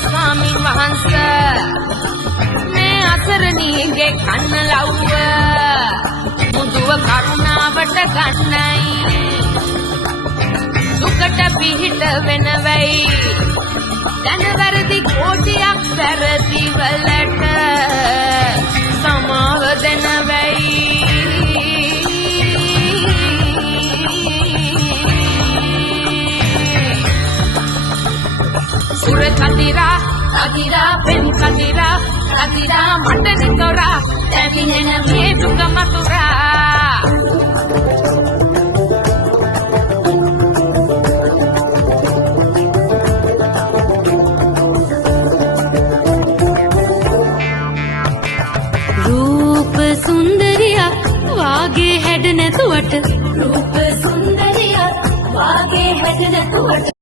ස්වාමීන් වහන්සේ මේ අසරණීගේ කන්න ලව්ව මුදුව කරුණාවට ගන්නයි දුකට පිහිට වෙනවයි දැන වැරදි කෝටියක් වැරදි වලට සමාව දෙනවයි සුර කදිරා කදිරා පෙම් කදිරා කදිරා මට නිතොරා දැවිහෙන මේ දුක මතුරා රූප සුන්දරියා වාගේ හැඩ නැතුවට රූප සුන්දරියා වාගේ හැඩ නැතුවට